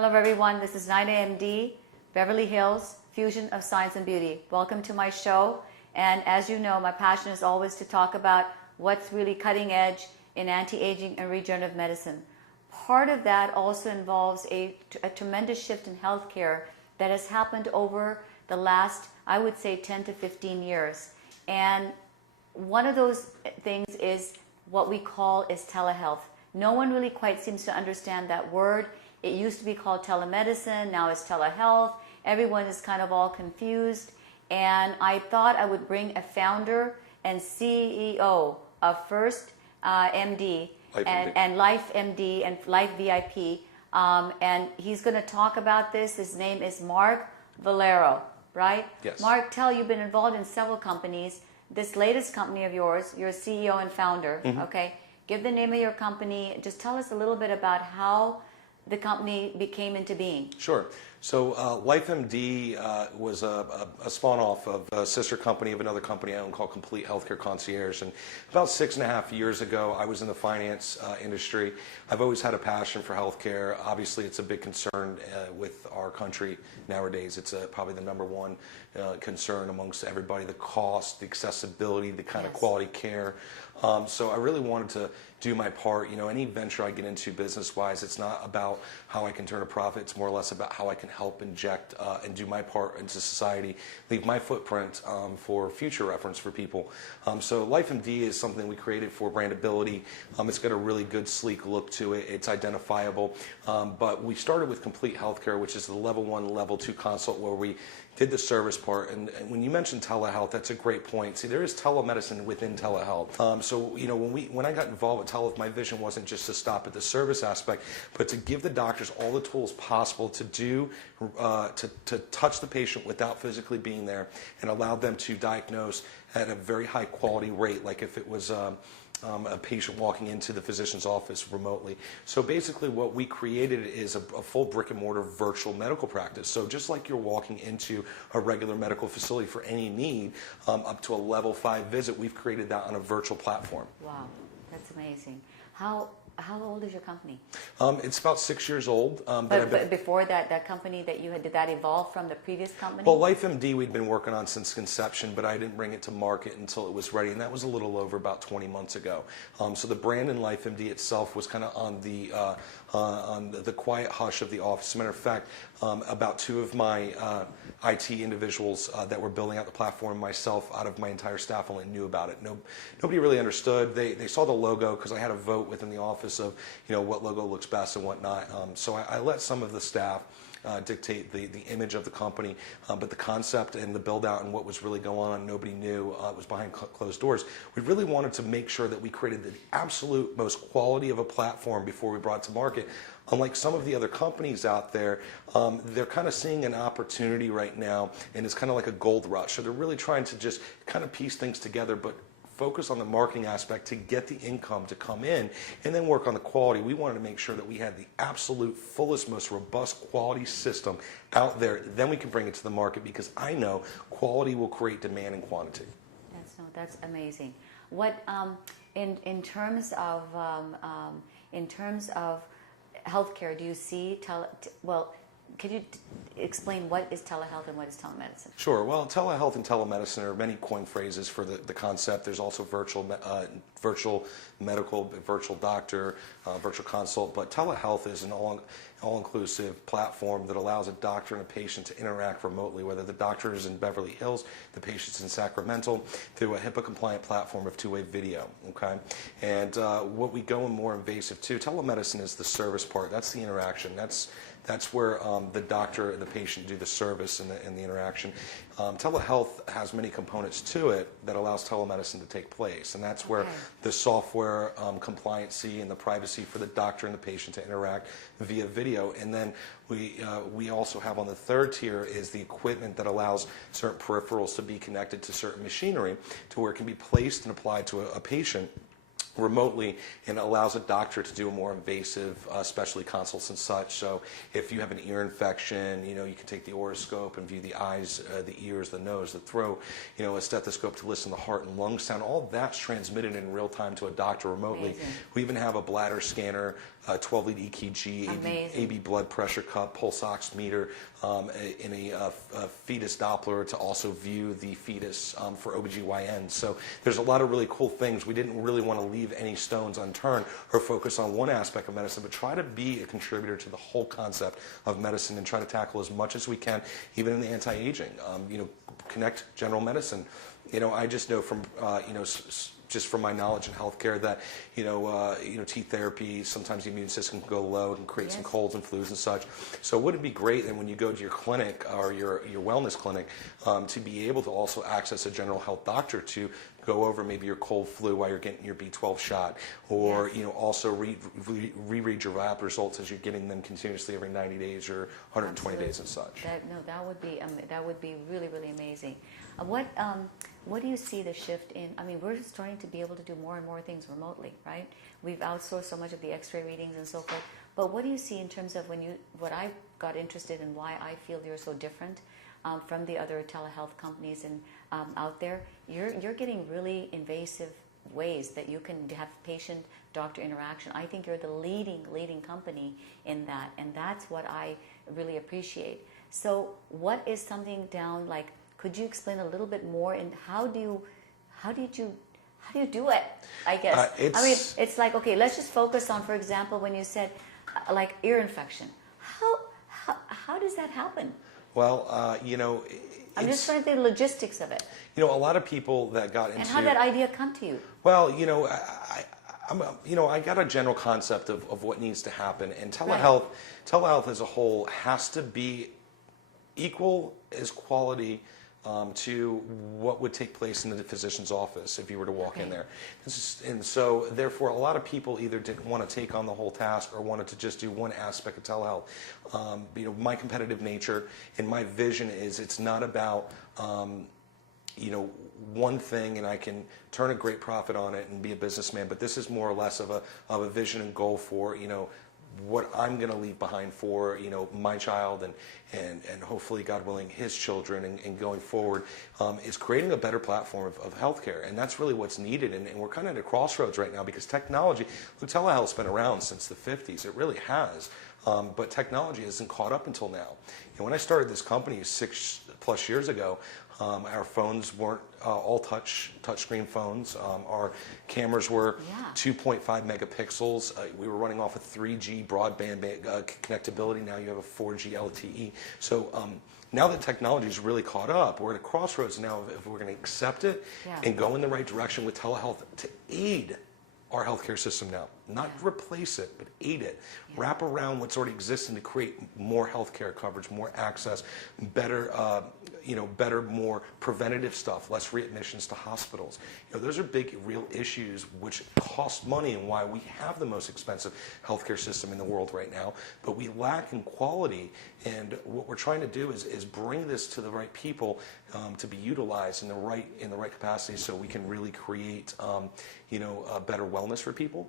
Hello everyone, this is NainaMD, Beverly Hills, Fusion of Science and Beauty. Welcome to my show, and as you know, my passion is always to talk about what's really cutting edge in anti-aging and regenerative medicine. Part of that also involves a tremendous shift in healthcare that has happened over the last, I would say, 10 to 15 years. And one of those things is what we call is telehealth. No one really quite seems to understand that word. It used to be called telemedicine, now it's telehealth. Everyone is kind of all confused. And I thought I would bring a founder and CEO of First MD and Life MD and Life VIP. And he's going to talk about this. His name is Mark Vollaro, right? Yes. Mark, you've been involved in several companies. This latest company of yours, you're a CEO and founder, okay? Give the name of your company. Just tell us a little bit about how the company became into being. Sure. So LifeMD was a spawn-off of a sister company of another company I own called Complete Healthcare Concierge. And about 6.5 years ago, I was in the finance industry. I've always had a passion for healthcare. Obviously, it's a big concern with our country nowadays. It's probably the number one concern amongst everybody, the cost, the accessibility, the kind of quality care. So I really wanted to do my part. You know, any venture I get into business-wise, it's not about how I can turn a profit. It's more or less about how I can help inject and do my part into society, leave my footprint for future reference for people. So LifeMD is something we created for brandability. It's got a really good, sleek look to it. It's identifiable. But we started with Complete Healthcare, which is the level 1, level 2 consult where we did the service part. And when you mentioned telehealth, that's a great point. See, there is telemedicine within telehealth. So, you know, when I got involved with telehealth, my vision wasn't just to stop at the service aspect, but to give the doctors all the tools possible to do, to touch the patient without physically being there, and allow them to diagnose at a very high quality rate, like if it was a patient walking into the physician's office remotely. So basically what we created is a full brick and mortar virtual medical practice. So just like you're walking into a regular medical facility for any need, up to a level 5 visit, we've created that on a virtual platform. Wow, that's amazing. How old is your company? It's about 6 years old. But before that company that you had, did that evolve from the previous company? Well, LifeMD we'd been working on since conception, but I didn't bring it to market until it was ready, and that was a little over about 20 months ago. So the brand in LifeMD itself was kind of on the quiet hush of the office. As a matter of fact, about 2 of my IT individuals that were building out the platform, myself, out of my entire staff, only knew about it. Nobody really understood. They saw the logo because I had a vote within the office of, you know, what logo looks best and whatnot. So I let some of the staff dictate the image of the company, but the concept and the build out and what was really going on, nobody knew. It was behind closed doors. We really wanted to make sure that we created the absolute most quality of a platform before we brought it to market. Unlike some of the other companies out there, they're kind of seeing an opportunity right now, and it's kind of like a gold rush. So they're really trying to just kind of piece things together, but focus on the marketing aspect to get the income to come in, and then work on the quality. We wanted to make sure that we had the absolute fullest, most robust quality system out there. Then we can bring it to the market, because I know quality will create demand and quantity. That's amazing. What in terms of healthcare, do you see could you explain what is telehealth and what is telemedicine? Sure. Well, telehealth and telemedicine are many coined phrases for the concept. There's also virtual medical, virtual doctor, virtual consult. But telehealth is an all-inclusive platform that allows a doctor and a patient to interact remotely, whether the doctor is in Beverly Hills, the patient's in Sacramento, through a HIPAA-compliant platform of two-way video. Okay. And what we go in more invasive to, telemedicine is the service part. That's the interaction. That's where the doctor and the patient do the service and the interaction. Telehealth has many components to it that allows telemedicine to take place, and that's where the software compliancy and the privacy for the doctor and the patient to interact via video. And then we also have on the third tier is the equipment that allows certain peripherals to be connected to certain machinery to where it can be placed and applied to a patient remotely, and allows a doctor to do a more invasive specialty consults and such. So if you have an ear infection, you know, you can take the otoscope and view the eyes, the ears, the nose, the throat, you know, a stethoscope to listen to the heart and lung sound. All that's transmitted in real time to a doctor remotely. Amazing. We even have a bladder scanner 12-lead EKG, AB blood pressure cup, pulse ox meter, in a fetus Doppler to also view the fetus for OBGYN. So there's a lot of really cool things. We didn't really want to leave any stones unturned or focus on one aspect of medicine, but try to be a contributor to the whole concept of medicine and try to tackle as much as we can, even in the anti-aging. Connect general medicine. I just know from just from my knowledge in healthcare that teeth therapy, sometimes the immune system can go low and create some colds and flus and such. So wouldn't it be great then when you go to your clinic or your wellness clinic to be able to also access a general health doctor to go over maybe your cold flu while you're getting your B12 shot, or also reread your lab results as you're getting them continuously every 90 days or 120 days and such. That would be really, really amazing. What do you see the shift in? I mean, we're starting to be able to do more and more things remotely, right? We've outsourced so much of the X-ray readings and so forth. But what do you see in terms of what I got interested in, why I feel you're so different from the other telehealth companies and out there? You're getting really invasive ways that you can have patient-doctor interaction. I think you're the leading company in that, and that's what I really appreciate. So, what is something down like? Could you explain a little bit more? And how do you do it? I guess. It's like, okay, let's just focus on, for example, when you said like ear infection. How does that happen? Well, I'm just trying to think the logistics of it. A lot of people that got into. And how did that idea come to you? Well, I got a general concept of what needs to happen, and telehealth as a whole has to be equal as quality to what would take place in the physician's office if you were to walk in there. And so, therefore, a lot of people either didn't want to take on the whole task or wanted to just do one aspect of telehealth. My competitive nature and my vision is it's not about one thing and I can turn a great profit on it and be a businessman, but this is more or less of a vision and goal for what I'm going to leave behind for my child and hopefully, God willing, his children and going forward is creating a better platform of healthcare, and that's really what's needed. And we're kind of at a crossroads right now because technology, telehealth's been around since the 50s. It really has, but technology hasn't caught up until now. And when I started this company 6+ years ago, our phones weren't all touchscreen phones. Our cameras were 2.5 megapixels. We were running off a 3G broadband connectability. Now you have a 4G LTE. So now that technology is really caught up, we're at a crossroads now if we're going to accept it and go in the right direction with telehealth to aid our healthcare system now. Not replace it, but aid it. Wrap around what's already existing to create more healthcare coverage, more access, better, more preventative stuff, less readmissions to hospitals. Those are big, real issues which cost money and why we have the most expensive healthcare system in the world right now. But we lack in quality, and what we're trying to do is bring this to the right people to be utilized in the right capacity, so we can really create better wellness for people.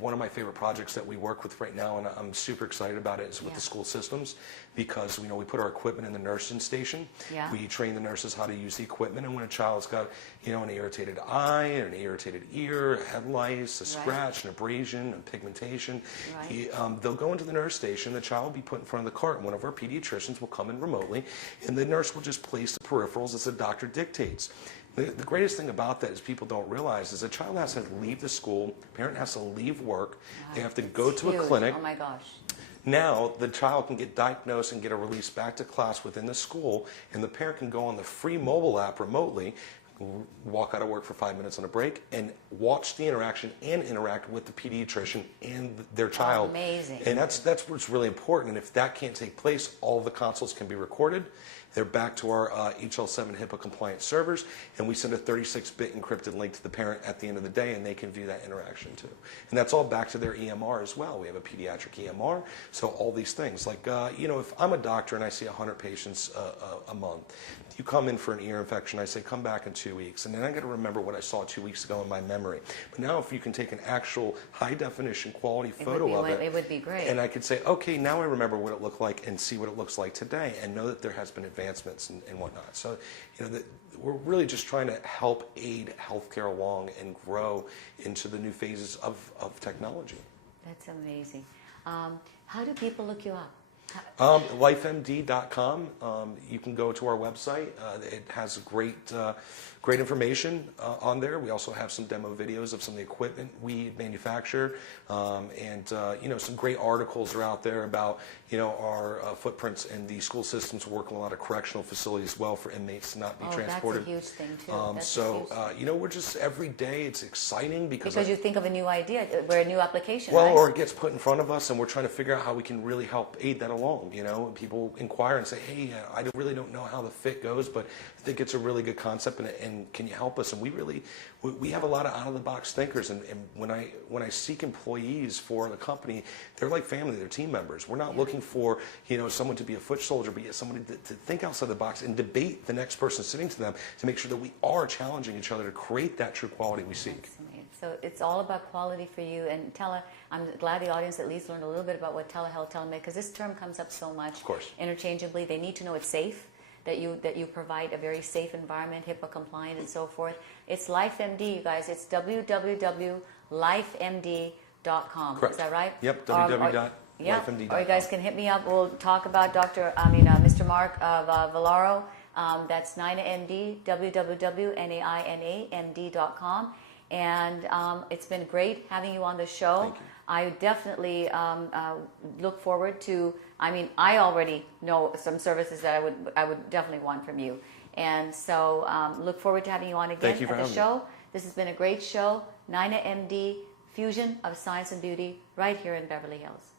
One of my favorite projects that we work with right now, and I'm super excited about it, is with the school systems, because we put our equipment in the nursing station. We train the nurses how to use the equipment, and when a child's got an irritated eye, an irritated ear, head lice, a scratch, an abrasion, and pigmentation, they'll go into the nurse station. The child will be put in front of the cart, and one of our pediatricians will come in remotely, and the nurse will just place the peripherals as the doctor dictates. The greatest thing about that is people don't realize is a child has to leave the school, parent has to leave work, they have to go to a clinic. Oh my gosh. Now the child can get diagnosed and get a release back to class within the school, and the parent can go on the free mobile app remotely, walk out of work for 5 minutes on a break, and watch the interaction and interact with the pediatrician and their child. Amazing. And that's what's really important. And if that can't take place, all of the consults can be recorded. They're back to our HL7 HIPAA compliant servers, and we send a 36-bit encrypted link to the parent at the end of the day, and they can view that interaction too. And that's all back to their EMR as well. We have a pediatric EMR, so all these things. Like, if I'm a doctor and I see 100 patients a month, you come in for an ear infection, I say, come back in 2 weeks. And then I got to remember what I saw 2 weeks ago in my memory. But now if you can take an actual high-definition quality photo of it. It would be great. And I could say, okay, now I remember what it looked like and see what it looks like today and know that there has been advancements and whatnot. So, we're really just trying to help aid healthcare along and grow into the new phases of technology. That's amazing. How do people look you up? LifeMD.com. You can go to our website. It has great information on there. We also have some demo videos of some of the equipment we manufacture, and some great articles are out there about our footprints in the school systems. We work in a lot of correctional facilities as well for inmates to not be transported. That's a huge thing too. We're just every day. It's exciting because you think of a new idea, a new application. Well, right? or it gets put in front of us, and we're trying to figure out how we can really help aid that along. People inquire and say, "Hey, I really don't know how the fit goes, but I think it's a really good concept, and can you help us?" And we have a lot of out of the box thinkers, and when I seek employees for the company, they're like family, they're team members. We're not looking for someone to be a foot soldier, but somebody to think outside the box and debate the next person sitting to them to make sure that we are challenging each other to create that true quality we seek. So it's all about quality for you. And I'm glad the audience at least learned a little bit about what telehealth, telemed, because this term comes up so much. Of course. Interchangeably. They need to know it's safe, that you provide a very safe environment, HIPAA compliant and so forth. It's LifeMD, you guys. It's www.lifemd.com. Correct. Is that right? Yep, www.lifemd.com. Or you guys can hit me up. We'll talk about Mr. Mark of Vollaro. That's NainaMD, www.nainamd.com. And it's been great having you on the show. Thank you. I definitely look forward to. I already know some services that I would definitely want from you, and so look forward to having you on again at the show. This has been a great show. NainaMD, Fusion of Science and Beauty, right here in Beverly Hills.